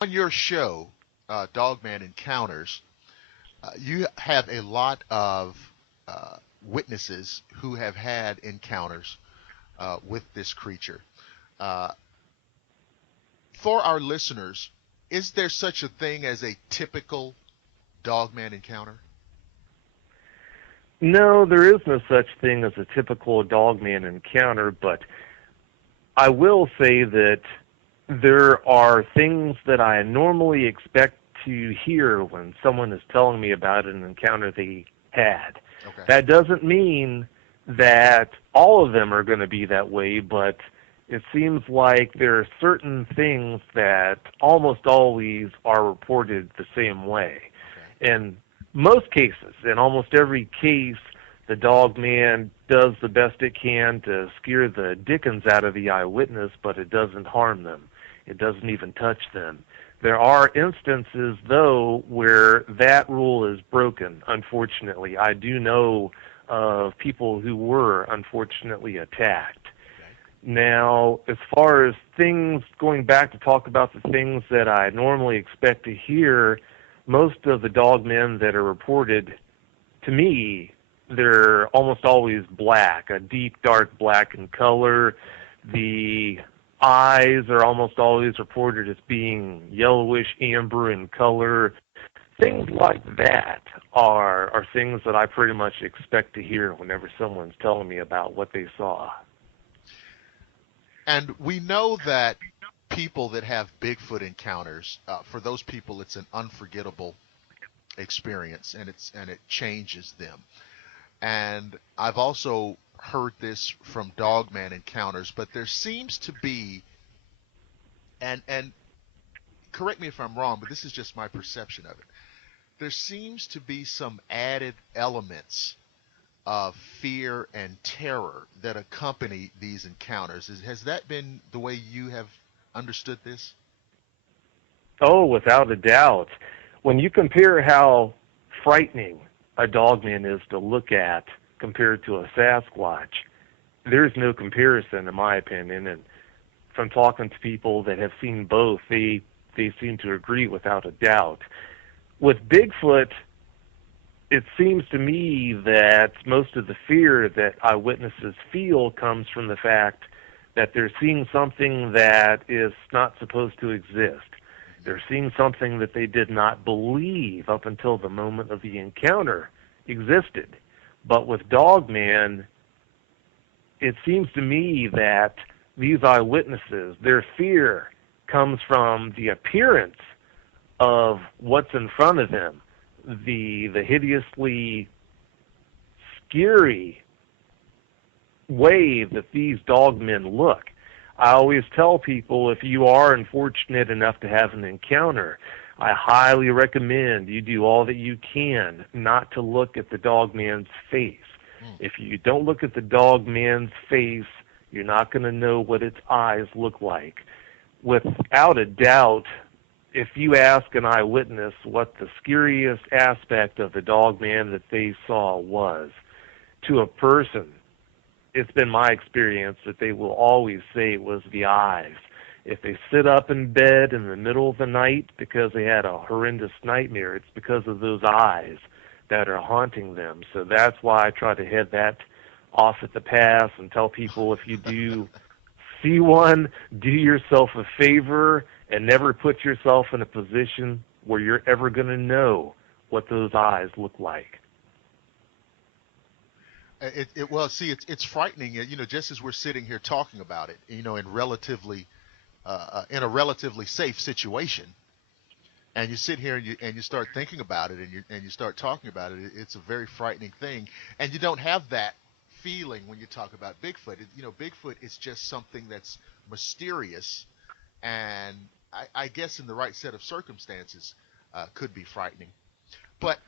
On your show, Dogman Encounters, you have a lot of witnesses who have had encounters with this creature. Uh, for our listeners, is there such a thing as a typical Dogman encounter? No, there is no such thing as a typical dogman encounter, but I will say that there are things that I normally expect to hear when someone is telling me about an encounter they had. Okay. That doesn't mean that all of them are going to be that way, but it seems like there are certain things that almost always are reported the same way. Okay. In most cases, in almost every case, the dog man does the best it can to scare the dickens out of the eyewitness, but it doesn't harm them. It doesn't even touch them. There are instances, though, where that rule is broken, unfortunately. I do know of people who were unfortunately attacked. Okay. Now, as far as things, going back to talk about the things that I normally expect to hear, most of the dog men that are reported to me, they're almost always black, a deep dark black in color. The eyes are almost always reported as being yellowish amber in color. Things like that are things that I pretty much expect to hear whenever someone's telling me about what they saw. And we know that people that have Bigfoot encounters, for those people, it's an unforgettable experience, and it changes them. And I've also heard this from Dogman encounters, but there seems to be, and correct me if I'm wrong, but this is just my perception of it. There seems to be some added elements of fear and terror that accompany these encounters. Has that been the way you have understood this? Oh, without a doubt. When you compare how frightening a dogman is to look at compared to a Sasquatch, there's no comparison, in my opinion. And from talking to people that have seen both, they seem to agree without a doubt. With Bigfoot, it seems to me that most of the fear that eyewitnesses feel comes from the fact that they're seeing something that is not supposed to exist. Mm-hmm. They're seeing something that they did not believe up until the moment of the encounter existed. But with Dogman, it seems to me that these eyewitnesses, their fear comes from the appearance of what's in front of them, the hideously scary way that these dogmen look. I always tell people, if you are unfortunate enough to have an encounter, I highly recommend you do all that you can not to look at the dogman's face. Mm. If you don't look at the dogman's face, you're not going to know what its eyes look like. Without a doubt, if you ask an eyewitness what the scariest aspect of the dogman that they saw was, to a person, it's been my experience that they will always say it was the eyes. If they sit up in bed in the middle of the night because they had a horrendous nightmare, it's because of those eyes that are haunting them. So that's why I try to head that off at the pass and tell people, if you do see one, do yourself a favor and never put yourself in a position where you're ever going to know what those eyes look like. Well, see, it's frightening. Just as we're sitting here talking about it, in a relatively safe situation, and you sit here and you start thinking about it, and you start talking about it. It's a very frightening thing, and you don't have that feeling when you talk about Bigfoot. Bigfoot is just something that's mysterious, and I guess in the right set of circumstances, could be frightening. But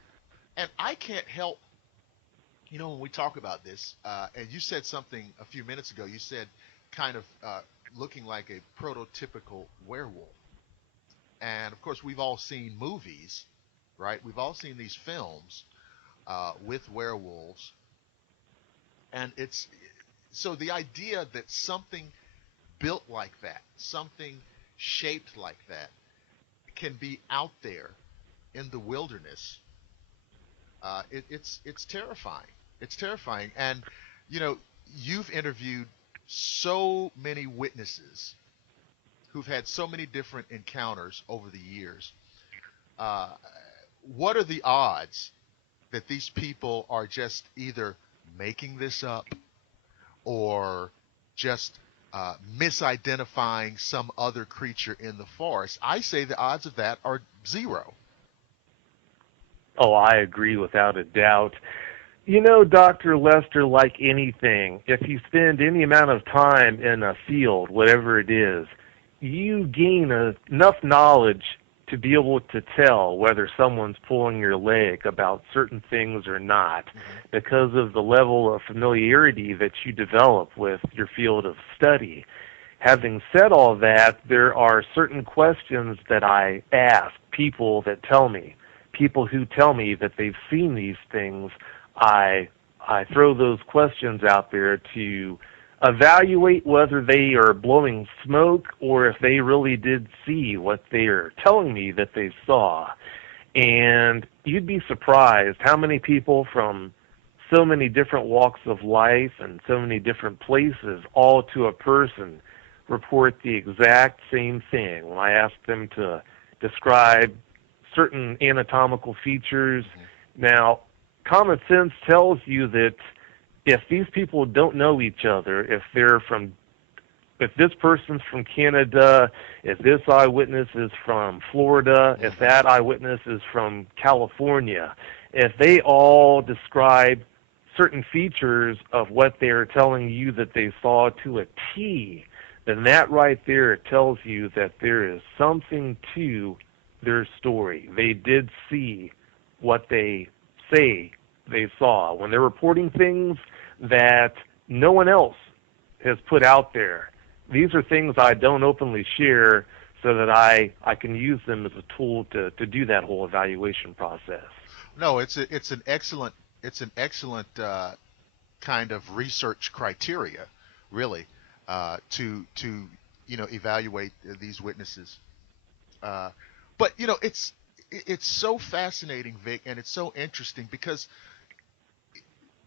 and I can't help, when we talk about this, and you said something a few minutes ago. You said kind of looking like a prototypical werewolf. And of course, we've all seen movies, right? We've all seen these films with werewolves, and it's so the idea that something built like that, something shaped like that, can be out there in the wilderness, it's terrifying. It's terrifying. And you know, you've interviewed so many witnesses who've had so many different encounters over the years. Uh, what are the odds that these people are just either making this up or just misidentifying some other creature in the forest? I say the odds of that are zero. Oh, I agree without a doubt. You know, Dr. Lester, like anything, if you spend any amount of time in a field, whatever it is, you gain enough knowledge to be able to tell whether someone's pulling your leg about certain things or not Mm-hmm. because of the level of familiarity that you develop with your field of study. Having said all that, there are certain questions that I ask people who tell me that they've seen these things. I throw those questions out there to evaluate whether they are blowing smoke or if they really did see what they're telling me that they saw. And you'd be surprised how many people from so many different walks of life and so many different places, all to a person, report the exact same thing. When I ask them to describe certain anatomical features, now, common sense tells you that if these people don't know each other, if this person's from Canada, if this eyewitness is from Florida, if that eyewitness is from California, if they all describe certain features of what they're telling you that they saw to a T, then that right there tells you that there is something to their story. They did see what they say they saw. When they're reporting things that no one else has put out there, these are things I don't openly share so that I can use them as a tool to do that whole evaluation process. No, it's an excellent kind of research criteria, really, to evaluate these witnesses. Uh, but it's so fascinating, Vic, and it's so interesting because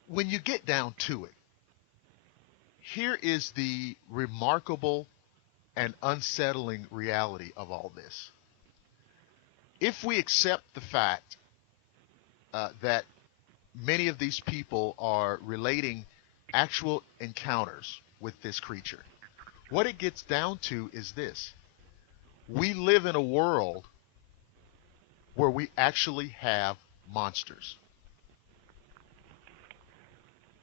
when you get down to it, here is the remarkable and unsettling reality of all this. If we accept the fact that many of these people are relating actual encounters with this creature, what it gets down to is this: we live in a world where we actually have monsters.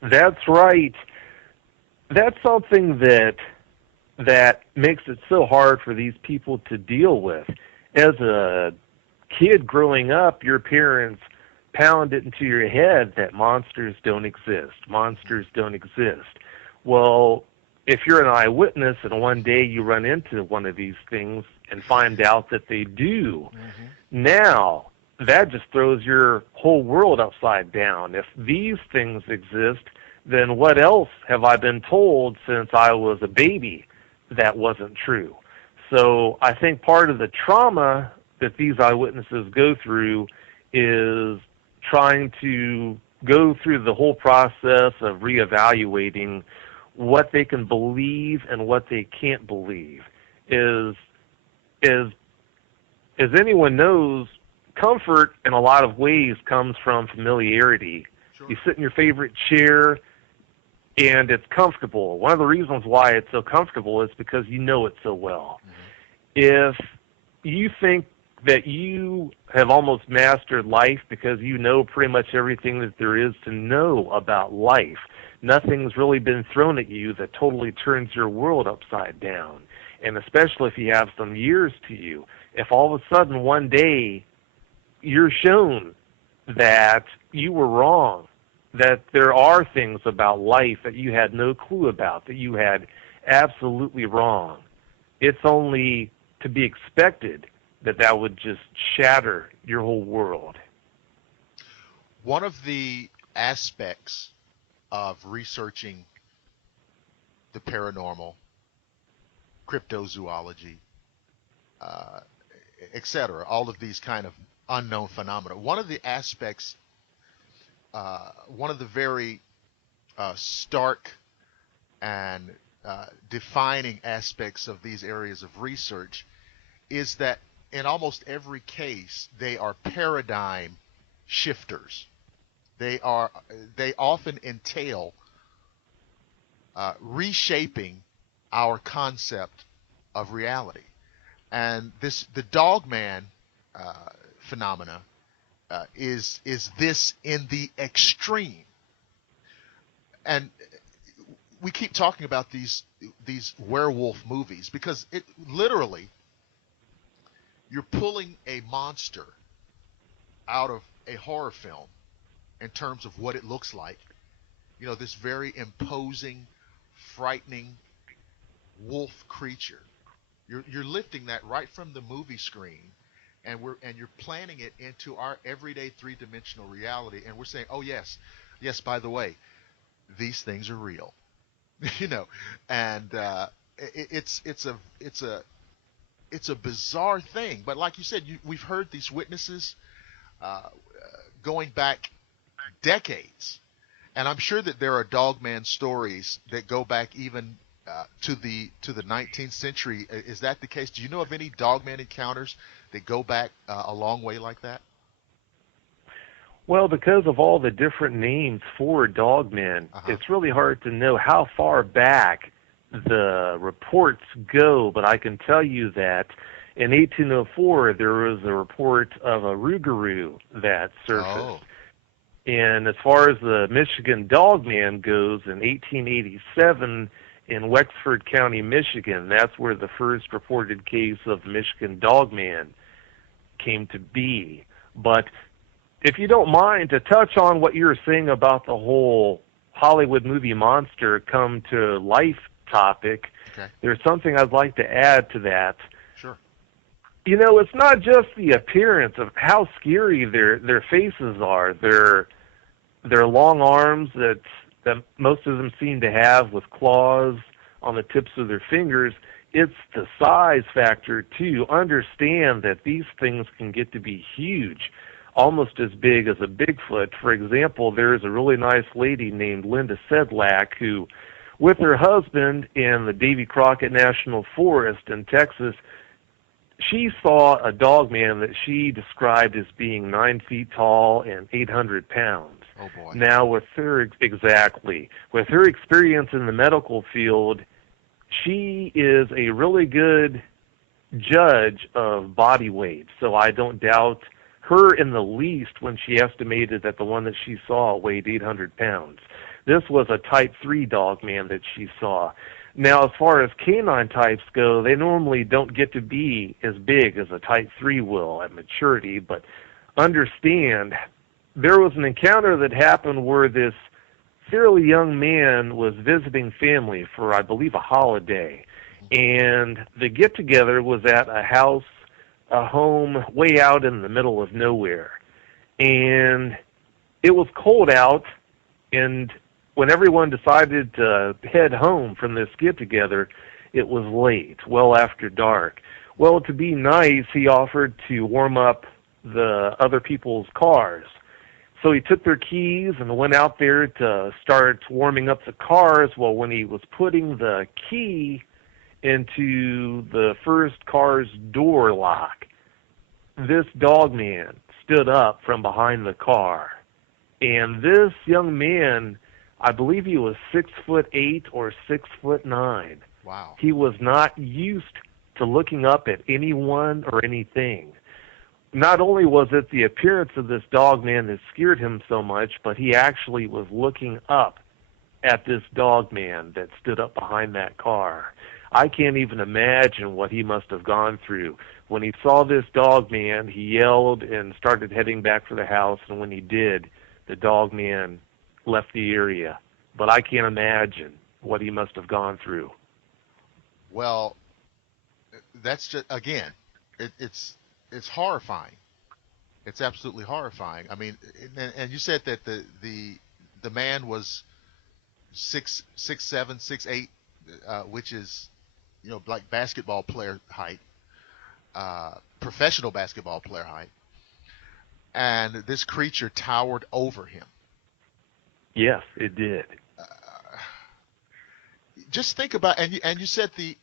That's right. That's something that makes it so hard for these people to deal with. As a kid growing up, your parents pound it into your head that monsters don't exist. Monsters don't exist. Well, if you're an eyewitness and one day you run into one of these things and find out that they do, Mm-hmm. now that just throws your whole world upside down. If these things exist, then what else have I been told since I was a baby that wasn't true? So I think part of the trauma that these eyewitnesses go through is trying to go through the whole process of reevaluating what they can believe and what they can't believe. Is as anyone knows, comfort in a lot of ways comes from familiarity. Sure. You sit in your favorite chair and it's comfortable. One of the reasons why it's so comfortable is because you know it so well. Mm-hmm. If you think that you have almost mastered life because you know pretty much everything that there is to know about life, nothing's really been thrown at you that totally turns your world upside down. And especially if you have some years to you, if all of a sudden one day you're shown that you were wrong, that there are things about life that you had no clue about, that you had absolutely wrong, it's only to be expected that that would just shatter your whole world. One of the aspects of researching the paranormal, cryptozoology, uh, etc. All of these kind of unknown phenomena. One of the aspects, one of the very stark and defining aspects of these areas of research is that in almost every case they are paradigm shifters. They often entail reshaping our concept of reality. And the Dogman uh, phenomena is this in the extreme. And we keep talking about these werewolf movies because it literally, you're pulling a monster out of a horror film in terms of what it looks like. This very imposing, frightening wolf creature. You're lifting that right from the movie screen, and you're planning it into our everyday three-dimensional reality, and we're saying, oh yes, yes. By the way, these things are real, you know, and it's a bizarre thing. But like you said, we've heard these witnesses uh, going back decades. And I'm sure that there are Dogman stories that go back even to the 19th century. Is that the case? Do you know of any Dogman encounters that go back a long way like that? Well, because of all the different names for dogmen, Uh huh. it's really hard to know how far back the reports go, but I can tell you that in 1804 there was a report of a rougarou that surfaced. Oh. And as far as the Michigan Dogman goes, in 1887 in Wexford County, Michigan, that's where the first reported case of Michigan Dogman came to be. But if you don't mind, to touch on what you were saying about the whole Hollywood movie monster come to life topic, Okay. there's something I'd like to add to that. Sure. It's not just the appearance of how scary their faces are. Their long arms that most of them seem to have with claws on the tips of their fingers. It's the size factor too. Understand that these things can get to be huge, almost as big as a Bigfoot. For example, there's a really nice lady named Linda Sedlak who, with her husband in the Davy Crockett National Forest in Texas, she saw a dogman that she described as being 9 feet tall and 800 pounds. Oh boy. Now, with her experience in the medical field, she is a really good judge of body weight. So I don't doubt her in the least when she estimated that the one that she saw weighed 800 pounds. This was a type 3 dogman that she saw. Now, as far as canine types go, they normally don't get to be as big as a type 3 will at maturity, but understand there was an encounter that happened where this fairly young man was visiting family for, I believe, a holiday, and the get-together was at a home way out in the middle of nowhere, and it was cold out, and when everyone decided to head home from this get-together, it was late, well after dark. Well, to be nice, he offered to warm up the other people's cars. So he took their keys and went out there to start warming up the cars. Well, when he was putting the key into the first car's door lock, this dogman stood up from behind the car. And this young man, I believe he was 6'8" or 6'9". Wow. He was not used to looking up at anyone or anything. Not only was it the appearance of this dogman that scared him so much, but he actually was looking up at this dogman that stood up behind that car. I can't even imagine what he must have gone through. When he saw this dogman, he yelled and started heading back for the house, and when he did, the dogman left the area. But I can't imagine what he must have gone through. Well, that's just again, it's horrifying. It's absolutely horrifying. I mean, and you said that the man was 6'7", 6'8", which is like basketball player height. professional basketball player height, and this creature towered over him. Yes, it did. Uh, just think about, and you said the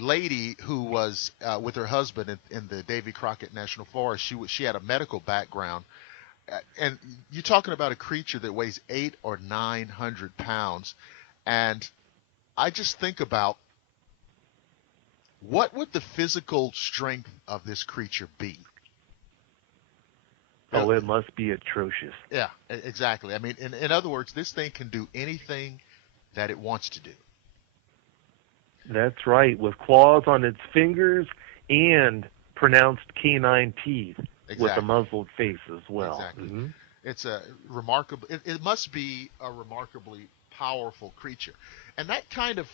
lady who was with her husband in the Davy Crockett National Forest. She had a medical background, and you're talking about a creature that weighs 800 or 900 pounds, and I just think about what would the physical strength of this creature be? Oh, it must be atrocious. Yeah, exactly. I mean, in other words, this thing can do anything that it wants to do. That's right, with claws on its fingers and pronounced canine teeth, Exactly. with a muzzled face as well. Exactly. Mm-hmm. It's a remarkable. It must be a remarkably powerful creature, and that kind of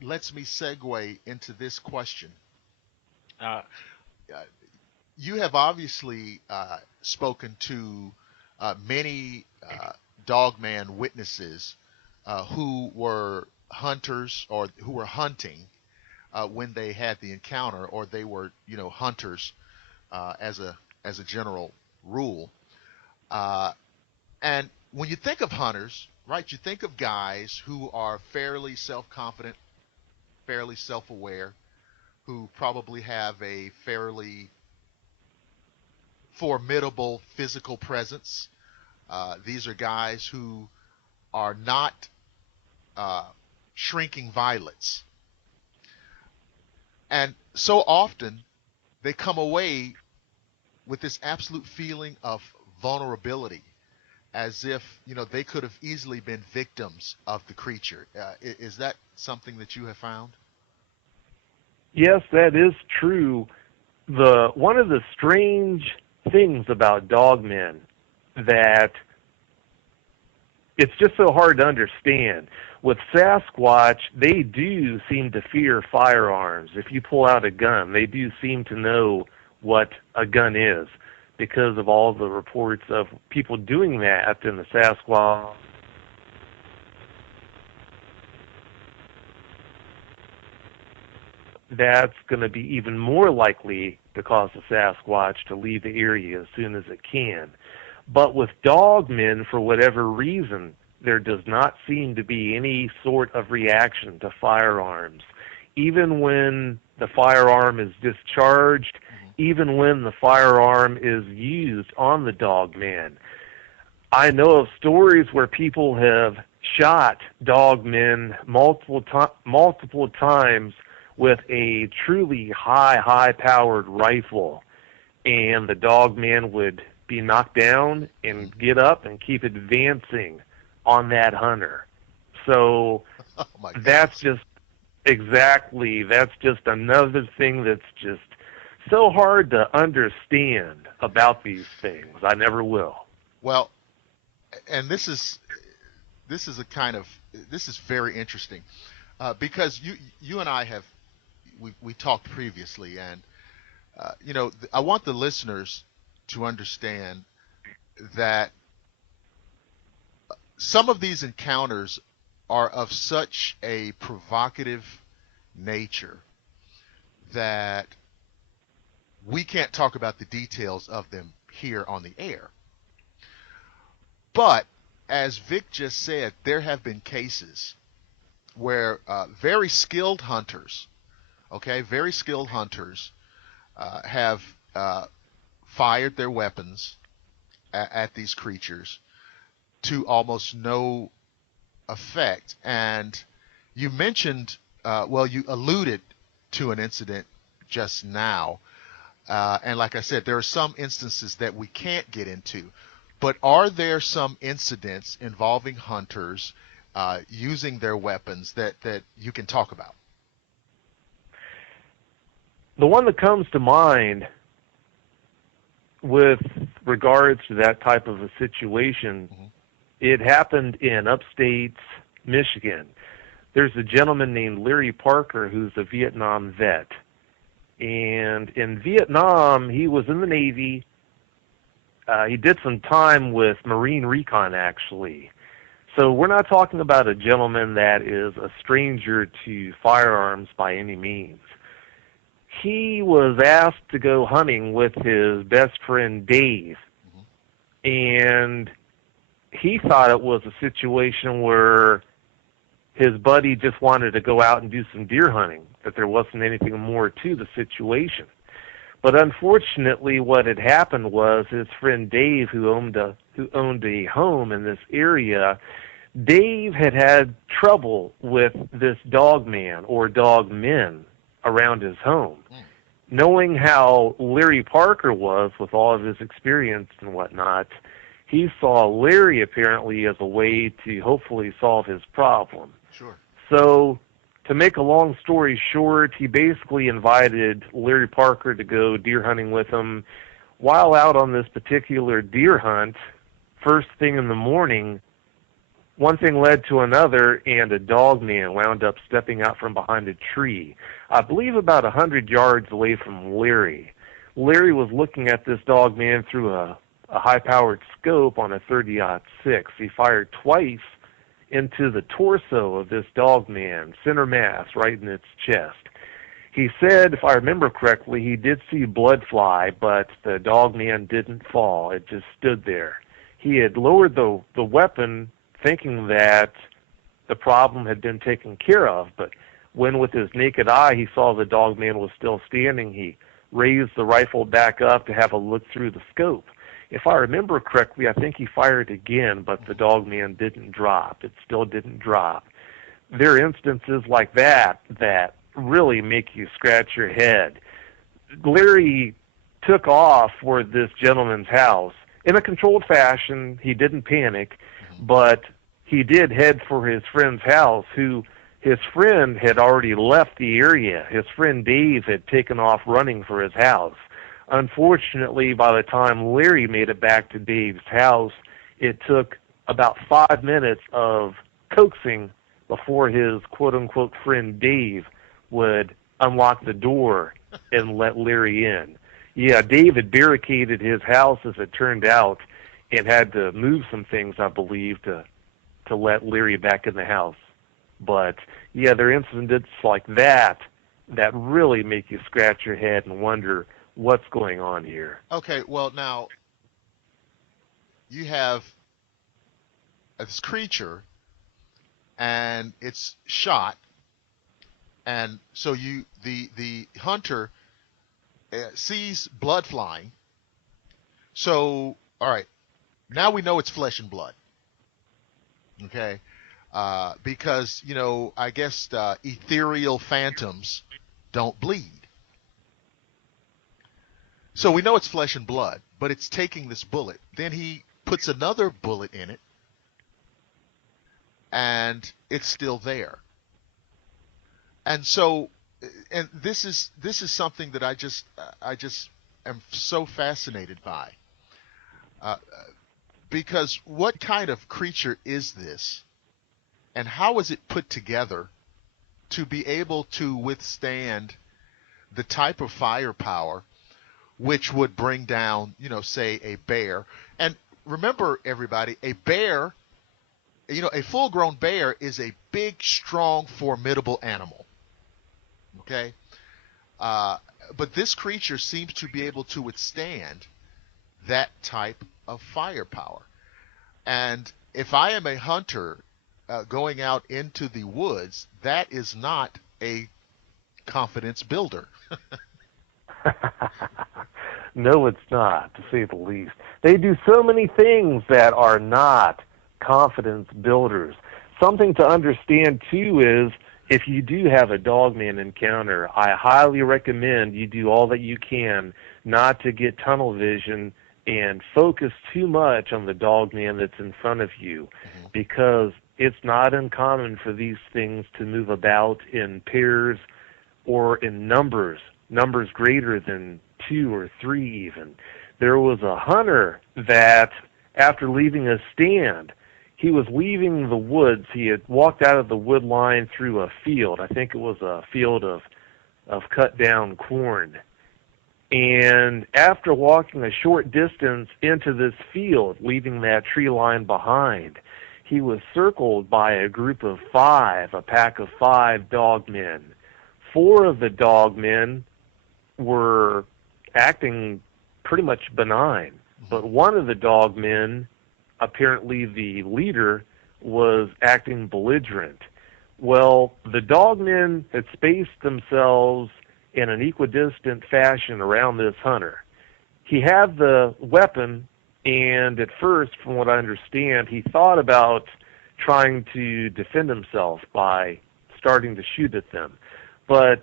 lets me segue into this question. Uh, uh, you have obviously spoken to many dogman witnesses who were hunters or who were hunting when they had the encounter, or they were, hunters as a general rule. Uh, and when you think of hunters, right, you think of guys who are fairly self-confident, fairly self-aware, who probably have a fairly formidable physical presence. These are guys who are not uh, shrinking violets. And so often they come away with this absolute feeling of vulnerability, as if, they could have easily been victims of the creature. Is that something that you have found? Yes, that is true. One of the strange things about dogmen that it's just so hard to understand. With Sasquatch, they do seem to fear firearms. If you pull out a gun, they do seem to know what a gun is because of all the reports of people doing that in the Sasquatch. That's going to be even more likely to cause the Sasquatch to leave the area as soon as it can. But with dogmen, for whatever reason, there does not seem to be any sort of reaction to firearms. Even when the firearm is discharged, even when the firearm is used on the dogman. I know of stories where people have shot dogmen multiple times with a truly high-powered rifle, and the dogman would be knocked down and get up and keep advancing on that hunter. So Oh my goodness. that's just another thing that's just so hard to understand about these things. I never will. Well, and this is very interesting because you and I have we talked previously, and I want the listeners to understand that some of these encounters are of such a provocative nature that we can't talk about the details of them here on the air. But as Vic just said, there have been cases where very skilled hunters, have fired their weapons at these creatures to almost no effect. And you mentioned, you alluded to an incident just now. And like I said, there are some instances that we can't get into. But are there some incidents involving hunters using their weapons that you can talk about? The one that comes to mind with regards to that type of a situation, it happened in upstate Michigan. There's a gentleman named Larry Parker who's a Vietnam vet. And in Vietnam, he was in the Navy. He did some time with Marine Recon, actually. So we're not talking about a gentleman that is a stranger to firearms by any means. he was asked to go hunting with his best friend Dave, and he thought it was a situation where his buddy just wanted to go out and do some deer hunting, that there wasn't anything more to the situation. But unfortunately, what had happened was his friend Dave, who owned a home in this area, Dave had trouble with this dogman or dogmen around his home. Knowing how Larry Parker was with all of his experience and whatnot, he saw Larry apparently as a way to hopefully solve his problem. Sure. So, to make a long story short, he basically invited Larry Parker to go deer hunting with him. While out on this particular deer hunt, first thing in the morning, one thing led to another, and a dogman wound up stepping out from behind a tree, I believe about 100 yards away from Larry. Larry was looking at this dogman through a high-powered scope on a 30-06. He fired twice into the torso of this dogman, center mass, right in its chest. He said, if I remember correctly, he did see blood fly, but the dogman didn't fall. It just stood there. He had lowered the weapon thinking that the problem had been taken care of, but when with his naked eye he saw the dogman was still standing, he raised the rifle back up to have a look through the scope. If I remember correctly, I think he fired again, but the dogman didn't drop. It still didn't drop. There are instances like that that really make you scratch your head. Larry took off for this gentleman's house in a controlled fashion. He didn't panic, but he did head for his friend's house, who his friend had already left the area. His friend Dave had taken off running for his house. Unfortunately, by the time Larry made it back to Dave's house, it took about 5 minutes of coaxing before his quote-unquote friend Dave would unlock the door and let Larry in. Yeah, Dave had barricaded his house, as it turned out, and had to move some things, I believe, to let Larry back in the house. But, yeah, there are incidents like that that really make you scratch your head and wonder what's going on here. Okay, well, now, you have this creature, and it's shot, and so the hunter sees blood flying. So, all right, now we know it's flesh and blood. Okay, because I guess ethereal phantoms don't bleed. So we know it's flesh and blood, but it's taking this bullet. Then he puts another bullet in it, and it's still there. And so, and this is something that I just am so fascinated by, because what kind of creature is this, and how is it put together to be able to withstand the type of firepower which would bring down, say, a bear? And remember, everybody, a bear, a full-grown bear is a big, strong, formidable animal. Okay? But this creature seems to be able to withstand that type of firepower. And if I am a hunter going out into the woods, that is not a confidence builder. No, it's not, to say the least. They do so many things that are not confidence builders. Something to understand, too, is if you do have a dogman encounter, I highly recommend you do all that you can not to get tunnel vision and focus too much on the dogman that's in front of you, because it's not uncommon for these things to move about in pairs or in numbers greater than 2 or 3 even. There was a hunter that, after leaving a stand, he was leaving the woods. He had walked out of the wood line through a field. I think it was a field of cut down corn. And after walking a short distance into this field, leaving that tree line behind, he was circled by a group of 5, a pack of 5 dogmen. 4 of the dogmen were acting pretty much benign. Mm-hmm. But one of the dogmen, apparently the leader, was acting belligerent. Well, the dogmen had spaced themselves in an equidistant fashion around this hunter. He had the weapon, and at first, from what I understand, he thought about trying to defend himself by starting to shoot at them. But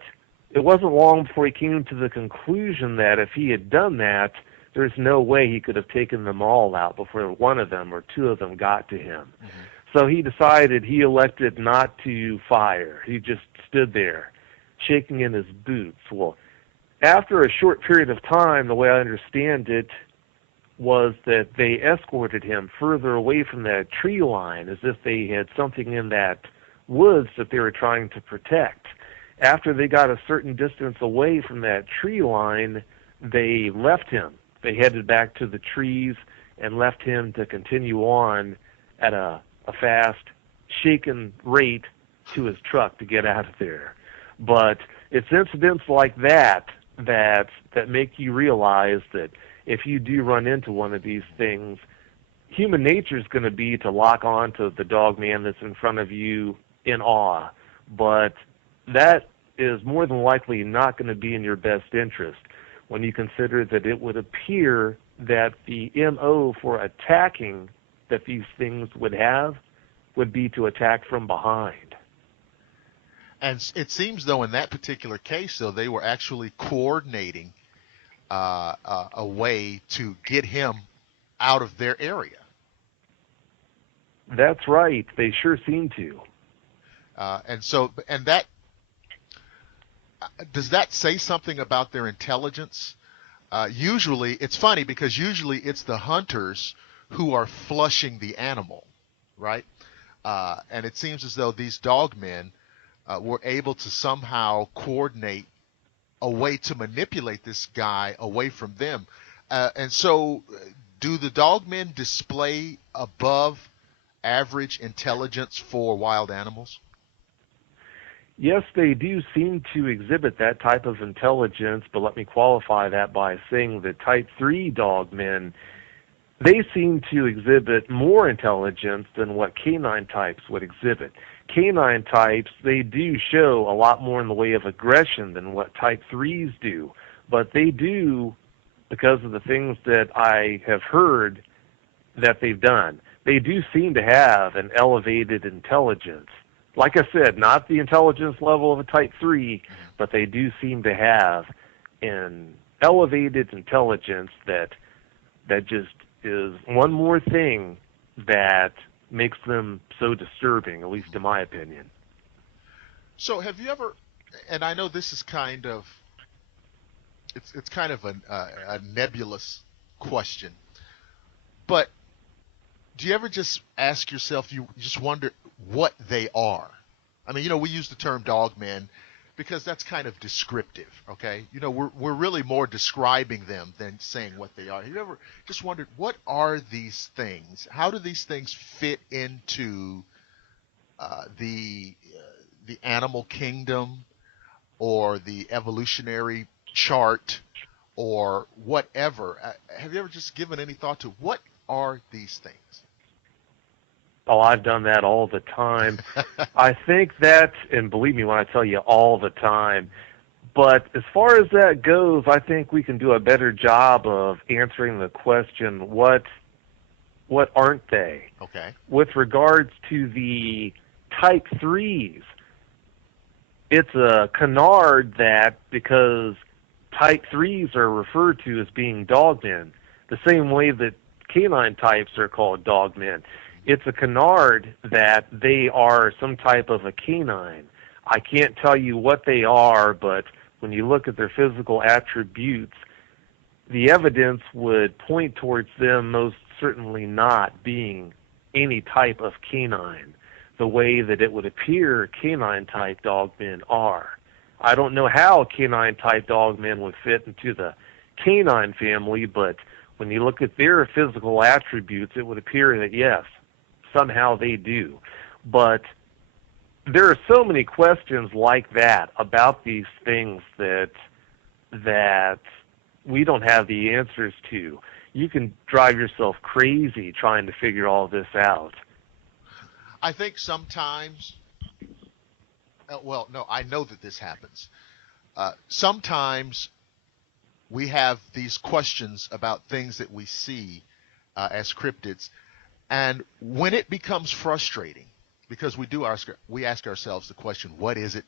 it wasn't long before he came to the conclusion that if he had done that, there's no way he could have taken them all out before one of them or two of them got to him. Mm-hmm. So he decided, he elected not to fire. He just stood there, shaking in his boots. Well, after a short period of time, the way I understand it, was that they escorted him further away from that tree line as if they had something in that woods that they were trying to protect. After they got a certain distance away from that tree line, they left him. They headed back to the trees and left him to continue on at a fast, shaken rate to his truck to get out of there. But it's incidents like that that make you realize that if you do run into one of these things, human nature is going to be to lock on to the dog man that's in front of you in awe. But that is more than likely not going to be in your best interest when you consider that it would appear that the MO for attacking that these things would have would be to attack from behind. And it seems, though, in that particular case, though, they were actually coordinating a way to get him out of their area. That's right. They sure seem to. And that, does that say something about their intelligence? Usually, it's funny because usually it's the hunters who are flushing the animal, right? And it seems as though these dogmen were able to somehow coordinate a way to manipulate this guy away from them. And so, do the dogmen display above average intelligence for wild animals? Yes, they do seem to exhibit that type of intelligence, but let me qualify that by saying that Type 3 dogmen, they seem to exhibit more intelligence than what canine types would exhibit. Canine types, they do show a lot more in the way of aggression than what Type 3s do, but they do, because of the things that I have heard that they've done, they do seem to have an elevated intelligence. Like I said, not the intelligence level of a Type 3, but they do seem to have an elevated intelligence that just is one more thing that makes them so disturbing, at least in my opinion. So have you ever, and I know this is kind of, it's kind of a nebulous question, but do you ever just ask yourself, you just wonder what they are? I mean, we use the term dogmen because that's kind of descriptive, okay? We're really more describing them than saying what they are. Have you ever just wondered, what are these things? How do these things fit into the animal kingdom or the evolutionary chart or whatever? Have you ever just given any thought to what are these things? Oh, I've done that all the time. I think that, and believe me when I tell you all the time, but as far as that goes, I think we can do a better job of answering the question, what aren't they? Okay. With regards to the Type 3s, it's a canard that because Type 3s are referred to as being dogmen, the same way that canine types are called dogmen. It's a canard that they are some type of a canine. I can't tell you what they are, but when you look at their physical attributes, the evidence would point towards them most certainly not being any type of canine, the way that it would appear canine-type dogmen are. I don't know how canine-type dogmen would fit into the canine family, but when you look at their physical attributes, it would appear that, yes, somehow they do. But there are so many questions like that about these things that that we don't have the answers to. You can drive yourself crazy trying to figure all this out. I think sometimes, well, no, I know that this happens. Sometimes we have these questions about things that we see as cryptids, and when it becomes frustrating, because we ask ourselves the question, what is it?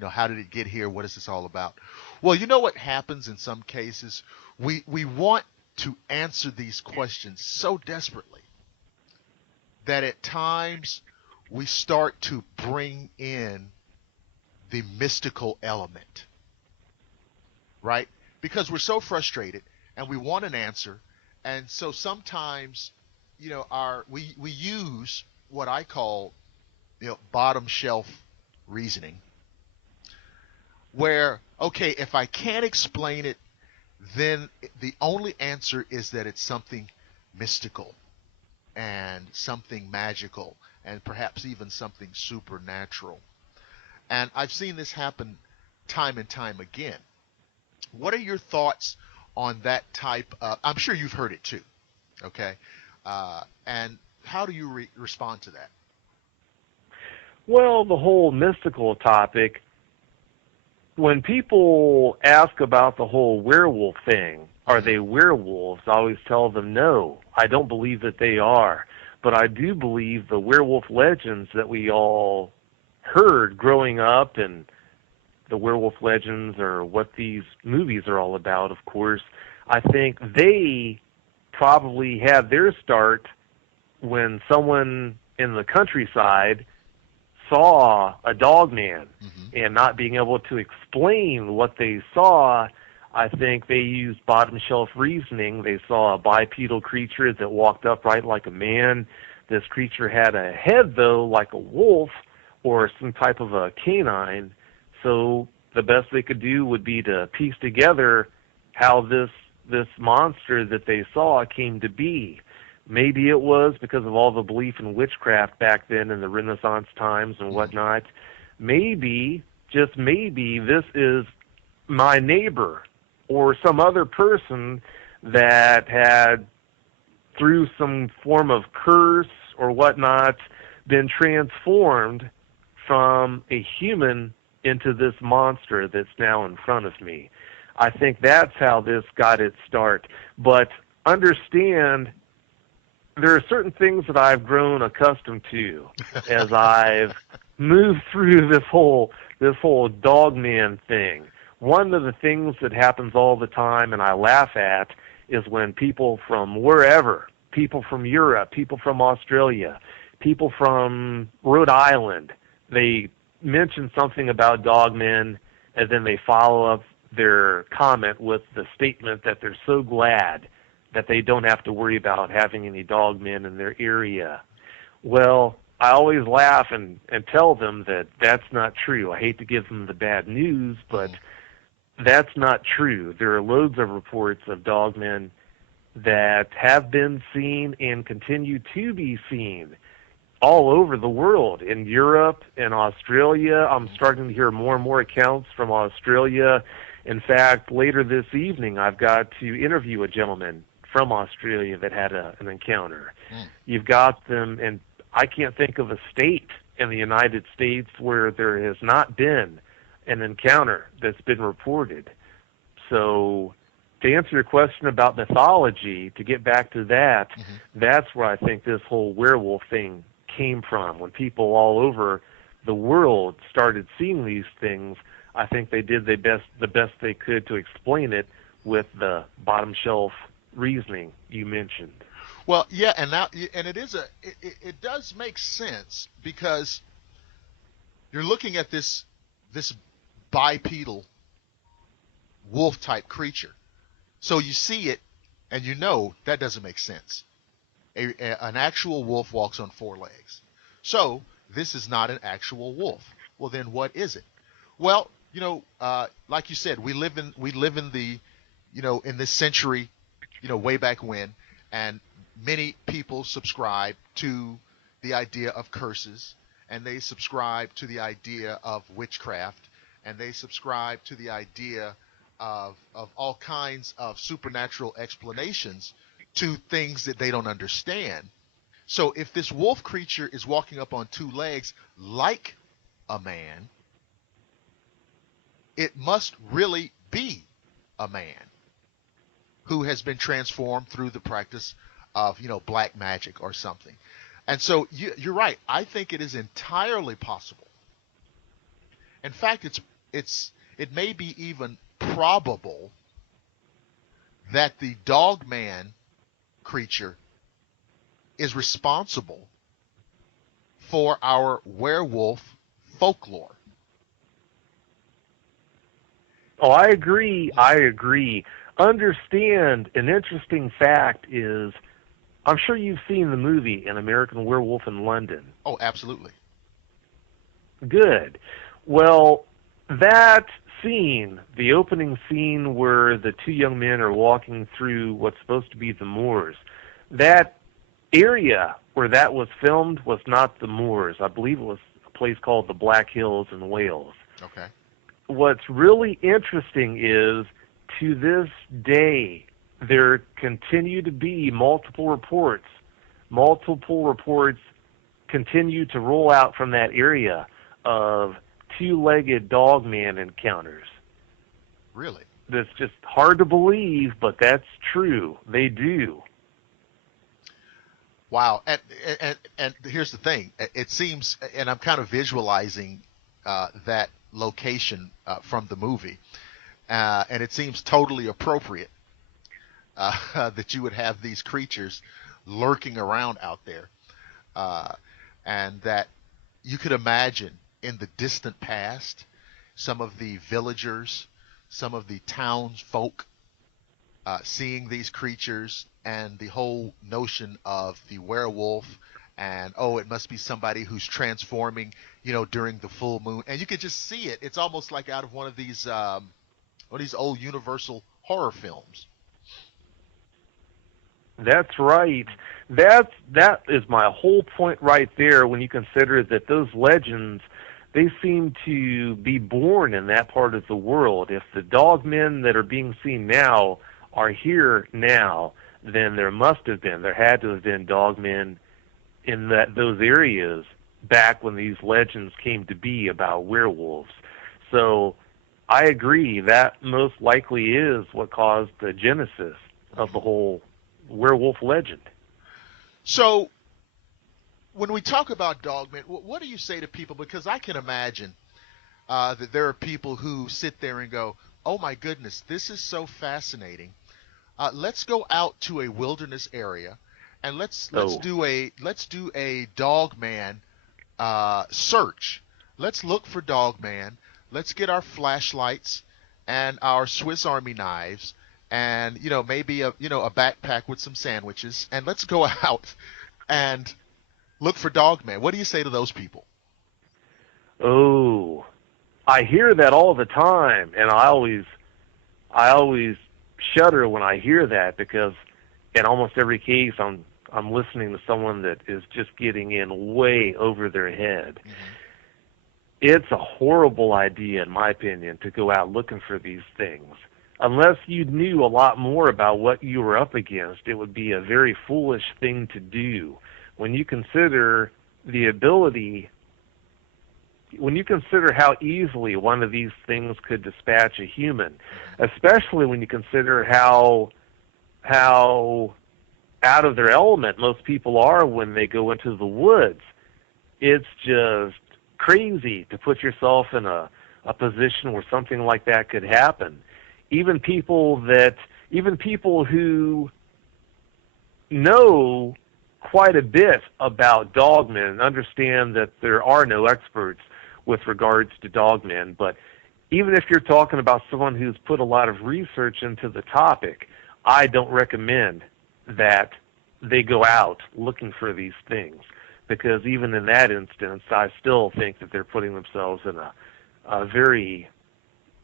How did it get here? What is this all about? Well, you know what happens in some cases? We want to answer these questions so desperately that at times we start to bring in the mystical element, right? Because we're so frustrated and we want an answer, and so sometimes, we use what I call, bottom shelf reasoning, where, okay, if I can't explain it, then the only answer is that it's something mystical and something magical and perhaps even something supernatural. And I've seen this happen time and time again. What are your thoughts on that type of? I'm sure you've heard it too, okay? And how do you respond to that? Well, the whole mystical topic, when people ask about the whole werewolf thing, are they werewolves? I always tell them no. I don't believe that they are. But I do believe the werewolf legends that we all heard growing up, and the werewolf legends are what these movies are all about, of course. I think they probably had their start when someone in the countryside saw a dogman, and not being able to explain what they saw, I think they used bottom shelf reasoning. They saw a bipedal creature that walked upright like a man. This creature had a head, though, like a wolf or some type of a canine. So the best they could do would be to piece together how this monster that they saw came to be. Maybe it was because of all the belief in witchcraft back then in the Renaissance times and whatnot. Maybe, just maybe, this is my neighbor or some other person that had, through some form of curse or whatnot, been transformed from a human into this monster that's now in front of me. I think that's how this got its start. But understand, there are certain things that I've grown accustomed to as I've moved through this whole dogman thing. One of the things that happens all the time and I laugh at is when people from wherever, people from Europe, people from Australia, people from Rhode Island, they mention something about dogmen, and then they follow up their comment with the statement that they're so glad that they don't have to worry about having any dogmen in their area. Well, I always laugh and tell them that that's not true. I hate to give them the bad news, but that's not true. There are loads of reports of dogmen that have been seen and continue to be seen all over the world, in Europe and Australia. I'm starting to hear more and more accounts from Australia. In fact, later this evening, I've got to interview a gentleman from Australia that had an encounter. You've got them, and I can't think of a state in the United States where there has not been an encounter that's been reported. So to answer your question about mythology, to get back to that, that's where I think this whole werewolf thing came from. When people all over the world started seeing these things, I think they did the best they could to explain it with the bottom shelf reasoning you mentioned. Well, yeah, and it does make sense, because you're looking at this bipedal wolf type creature. So you see it and you know that doesn't make sense. An actual wolf walks on four legs. So this is not an actual wolf. Well, then what is it? Well, like you said, we live in the, in this century, way back when, and many people subscribe to the idea of curses, and they subscribe to the idea of witchcraft, and they subscribe to the idea of all kinds of supernatural explanations to things that they don't understand. So if this wolf creature is walking up on two legs like a man, it must really be a man who has been transformed through the practice of, black magic or something. And so you're right. I think it is entirely possible. In fact, it may be even probable that the Dogman creature is responsible for our werewolf folklore. Oh, I agree. I agree. Understand, an interesting fact is, I'm sure you've seen the movie An American Werewolf in London. Oh, absolutely. Good. Well, that scene, the opening scene where the two young men are walking through what's supposed to be the moors, that area where that was filmed was not the moors. I believe it was a place called the Black Hills in Wales. Okay. What's really interesting is, to this day, there continue to be multiple reports. Multiple reports continue to roll out from that area of two-legged dogman encounters. Really? That's just hard to believe, but that's true. They do. Wow. And here's the thing. It seems, and I'm kind of visualizing that location from the movie, and it seems totally appropriate that you would have these creatures lurking around out there, and that you could imagine in the distant past some of the villagers, some of the townsfolk seeing these creatures, and the whole notion of the werewolf, and it must be somebody who's transforming, during the full moon, and you could just see it. It's almost like out of one of these old Universal horror films. That's right. That is my whole point right there. When you consider that those legends, they seem to be born in that part of the world. If the dogmen that are being seen now are here now, then there had to have been dogmen in those areas back when these legends came to be about werewolves. So I agree, that most likely is what caused the genesis of the whole werewolf legend. So when we talk about dogmen, what do you say to people? Because I can imagine that there are people who sit there and go, "Oh my goodness, this is so fascinating. Let's go out to a wilderness area, and let's do a dogman search. Let's look for dogman. Let's get our flashlights and our Swiss Army knives, and maybe a backpack with some sandwiches, and let's go out and look for dogman." What do you say to those people? Oh, I hear that all the time, and I always shudder when I hear that, because in almost every case I'm listening to someone that is just getting in way over their head. Mm-hmm. It's a horrible idea, in my opinion, to go out looking for these things. Unless you knew a lot more about what you were up against, it would be a very foolish thing to do. When you consider how easily one of these things could dispatch a human, especially when you consider how out of their element most people are when they go into the woods, it's just crazy to put yourself in a position where something like that could happen. Even people who know quite a bit about dogmen and understand that there are no experts with regards to dogmen, but even if you're talking about someone who's put a lot of research into the topic, I don't recommend that they go out looking for these things, because even in that instance, I still think that they're putting themselves in a very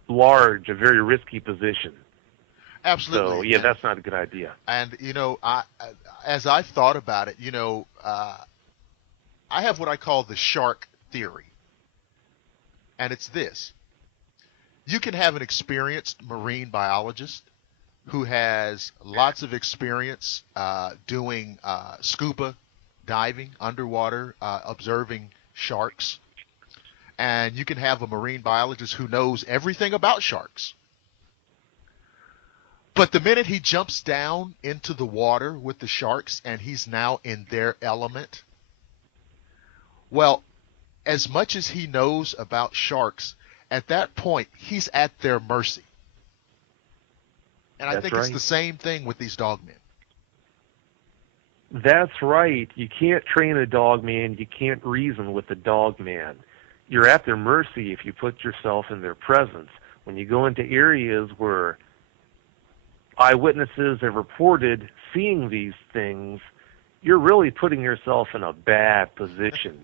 large, a very risky position. Absolutely. So, yeah, that's not a good idea. And, as I've thought about it, I have what I call the shark theory. And it's this. You can have an experienced marine biologist who has lots of experience doing scuba diving underwater, observing sharks. And you can have a marine biologist who knows everything about sharks. But the minute he jumps down into the water with the sharks and he's now in their element, well, as much as he knows about sharks, at that point, he's at their mercy. And I That's think it's right. the same thing with these dogmen. That's right. You can't train a dog man. You can't reason with a dog man. You're at their mercy if you put yourself in their presence. When you go into areas where eyewitnesses have reported seeing these things, you're really putting yourself in a bad position.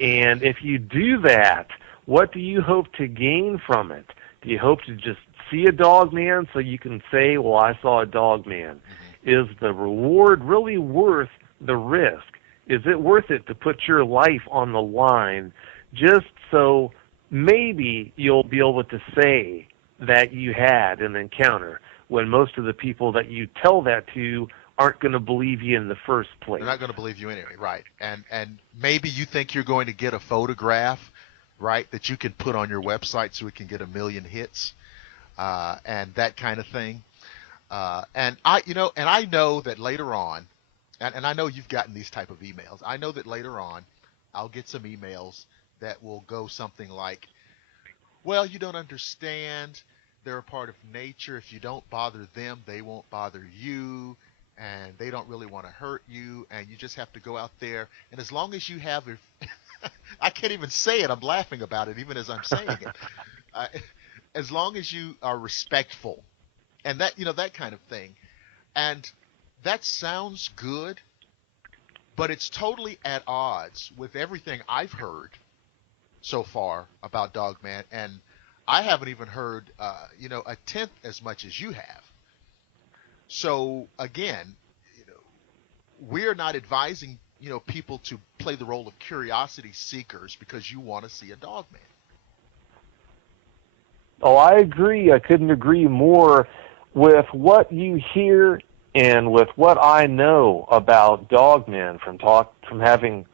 And if you do that, what do you hope to gain from it? Do you hope to just see a dog man so you can say, well, I saw a dog man? Mm-hmm. Is the reward really worth the risk? Is it worth it to put your life on the line just so maybe you'll be able to say that you had an encounter when most of the people that you tell that to aren't going to believe you in the first place? They're not going to believe you anyway, right? And maybe you think you're going to get a photograph, right, that you can put on your website so it can get 1 million hits, and that kind of thing. And I know that later on, and I know you've gotten these type of emails. I know that later on, I'll get some emails that will go something like, "Well, you don't understand. They're a part of nature. If you don't bother them, they won't bother you, and they don't really want to hurt you, and you just have to go out there. And as long as you have, I can't even say it. I'm laughing about it, even as I'm saying it. Uh, as long as you are respectful, and that kind of thing." And that sounds good, but it's totally at odds with everything I've heard so far about Dogman, and I haven't even heard, a tenth as much as you have. So again, you know, we're not advising people to play the role of curiosity seekers because you want to see a Dogman. Oh, I agree. I couldn't agree more with what you hear and with what I know about dogmen from having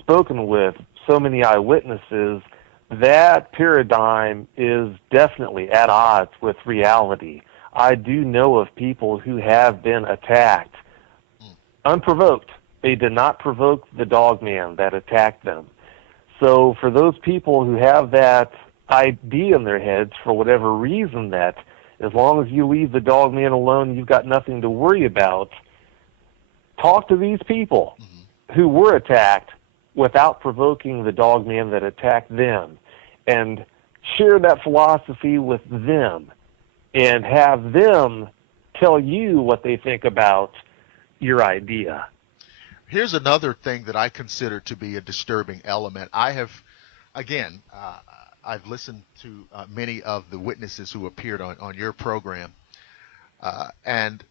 spoken with so many eyewitnesses. That paradigm is definitely at odds with reality. I do know of people who have been attacked Mm. unprovoked. They did not provoke the dogman that attacked them. So for those people who have that idea in their heads for whatever reason, that as long as you leave the dogman alone, you've got nothing to worry about, talk to these people Mm-hmm. who were attacked without provoking the dogman that attacked them, and share that philosophy with them and have them tell you what they think about your idea. Here's another thing that I consider to be a disturbing element. Again, I've listened to many of the witnesses who appeared on your program, and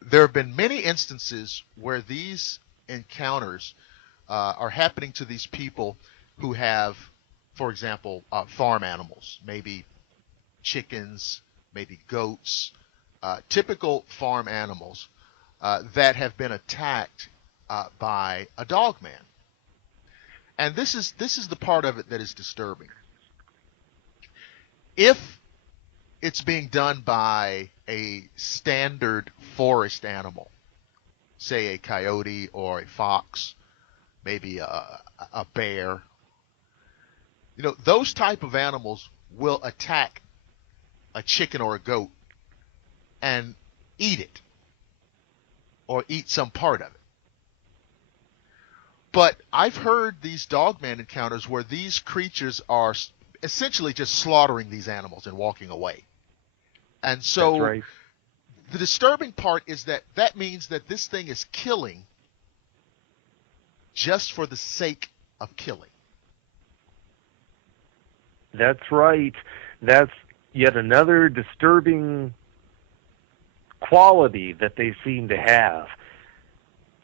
there have been many instances where these encounters are happening to these people who have, for example, farm animals, maybe chickens, maybe goats, typical farm animals that have been attacked by a dog man. And this is the part of it that is disturbing. If it's being done by a standard forest animal, say a coyote or a fox, maybe a bear, those type of animals will attack a chicken or a goat and eat it or eat some part of it. But I've heard these dogman encounters where these creatures are essentially just slaughtering these animals and walking away. And That's so right. the disturbing part is that means that this thing is killing just for the sake of killing. That's right. That's yet another disturbing quality that they seem to have.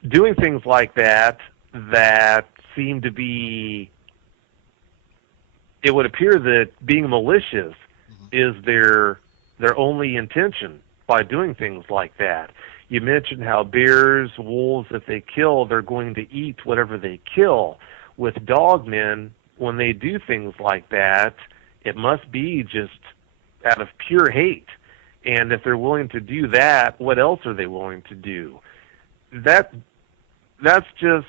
Doing things like that seem to be, it would appear that being malicious, is their only intention by doing things like that. You mentioned how bears, wolves, if they kill, they're going to eat whatever they kill. With dogmen, when they do things like that, it must be just out of pure hate. And if they're willing to do that, what else are they willing to do? That's just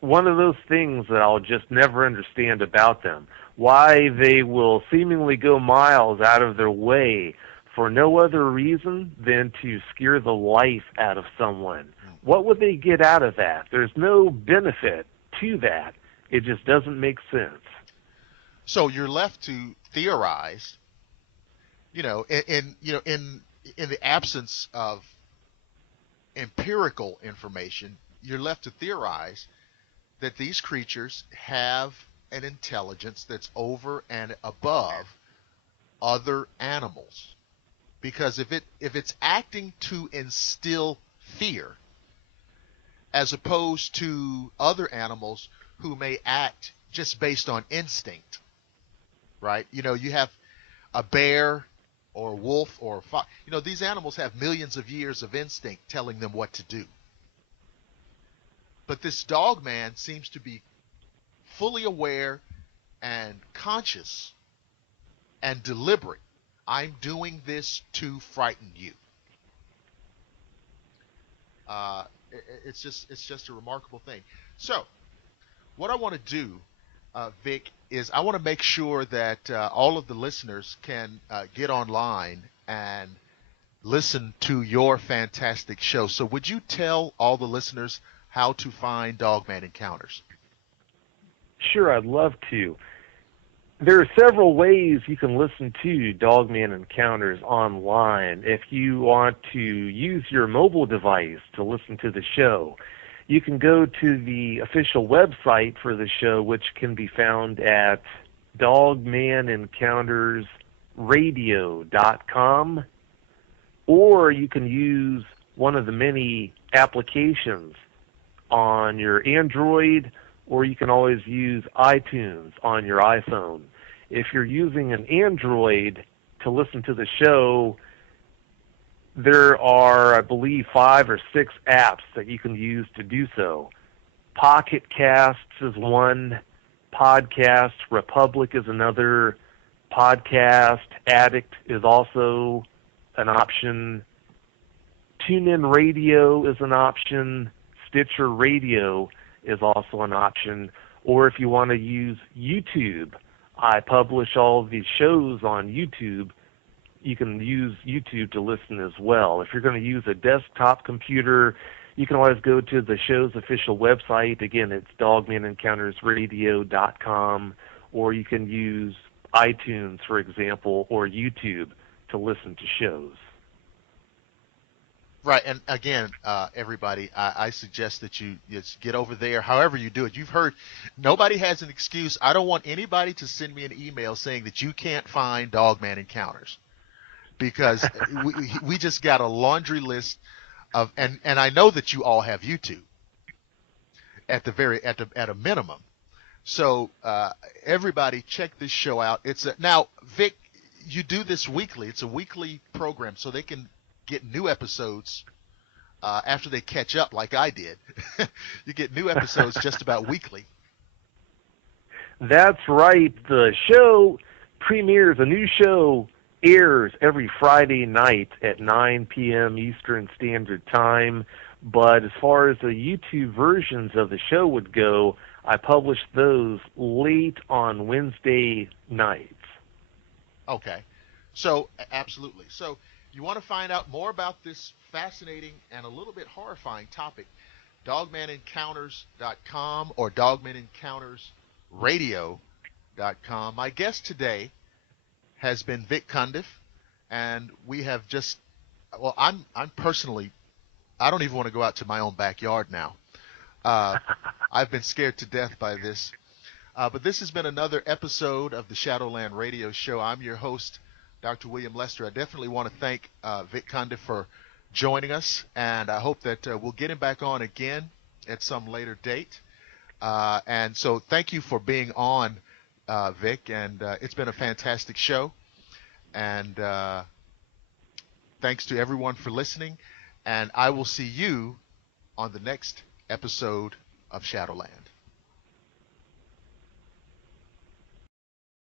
one of those things that I'll just never understand about them. Why they will seemingly go miles out of their way for no other reason than to scare the life out of someone. What would they get out of that? There's no benefit to that. It just doesn't make sense. So you're left to theorize, in the absence of empirical information, you're left to theorize that these creatures have an intelligence that's over and above other animals. Because if it's acting to instill fear, as opposed to other animals who may act just based on instinct, right? You have a bear or a wolf or a fox. These animals have millions of years of instinct telling them what to do. But this dog man seems to be fully aware and conscious and deliberate. I'm doing this to frighten you. It's just a remarkable thing. So, what I want to do, Vic, is I want to make sure that all of the listeners can get online and listen to your fantastic show. So, would you tell all the listeners how to find Dogman Encounters? Sure, I'd love to. There are several ways you can listen to Dogman Encounters online. If you want to use your mobile device to listen to the show, you can go to the official website for the show, which can be found at dogmenencountersradio.com, or you can use one of the many applications on your Android, or you can always use iTunes on your iPhone. If you're using an Android to listen to the show, there are, I believe, 5 or 6 apps that you can use to do so. Pocket Casts is one, Podcast Republic is another, Podcast Addict is also an option, TuneIn Radio is an option, Stitcher Radio is also an option, or if you want to use YouTube, I publish all of these shows on YouTube. You can use YouTube to listen as well. If you're going to use a desktop computer, you can always go to the show's official website. Again, it's dogmenencountersradio.com, or you can use iTunes, for example, or YouTube to listen to shows. Right, and again, everybody, I suggest that you just get over there, however you do it. You've heard, nobody has an excuse. I don't want anybody to send me an email saying that you can't find Dogman Encounters, because we just got a laundry list of, and I know that you all have YouTube at a minimum. So everybody, check this show out. Now, Vic, you do this weekly. It's a weekly program, so they can get new episodes after they catch up like I did. You get new episodes just about weekly. That's right. The show premieres, a new show airs every Friday night at 9 p.m. Eastern Standard Time. But as far as the YouTube versions of the show would go, I publish those late on Wednesday nights. Okay. So, absolutely. So, you want to find out more about this fascinating and a little bit horrifying topic, dogmenencounters.com or dogmenencountersradio.com. My guest today has been Vic Cundiff, and we have just, well, I'm personally, I don't even want to go out to my own backyard now. I've been scared to death by this. But this has been another episode of the Shadowland Radio Show. I'm your host, Dr. William Lester. I definitely want to thank Vic Cundiff for joining us, and I hope that we'll get him back on again at some later date. And so thank you for being on, Vic, and it's been a fantastic show. And thanks to everyone for listening. And I will see you on the next episode of Shadowland.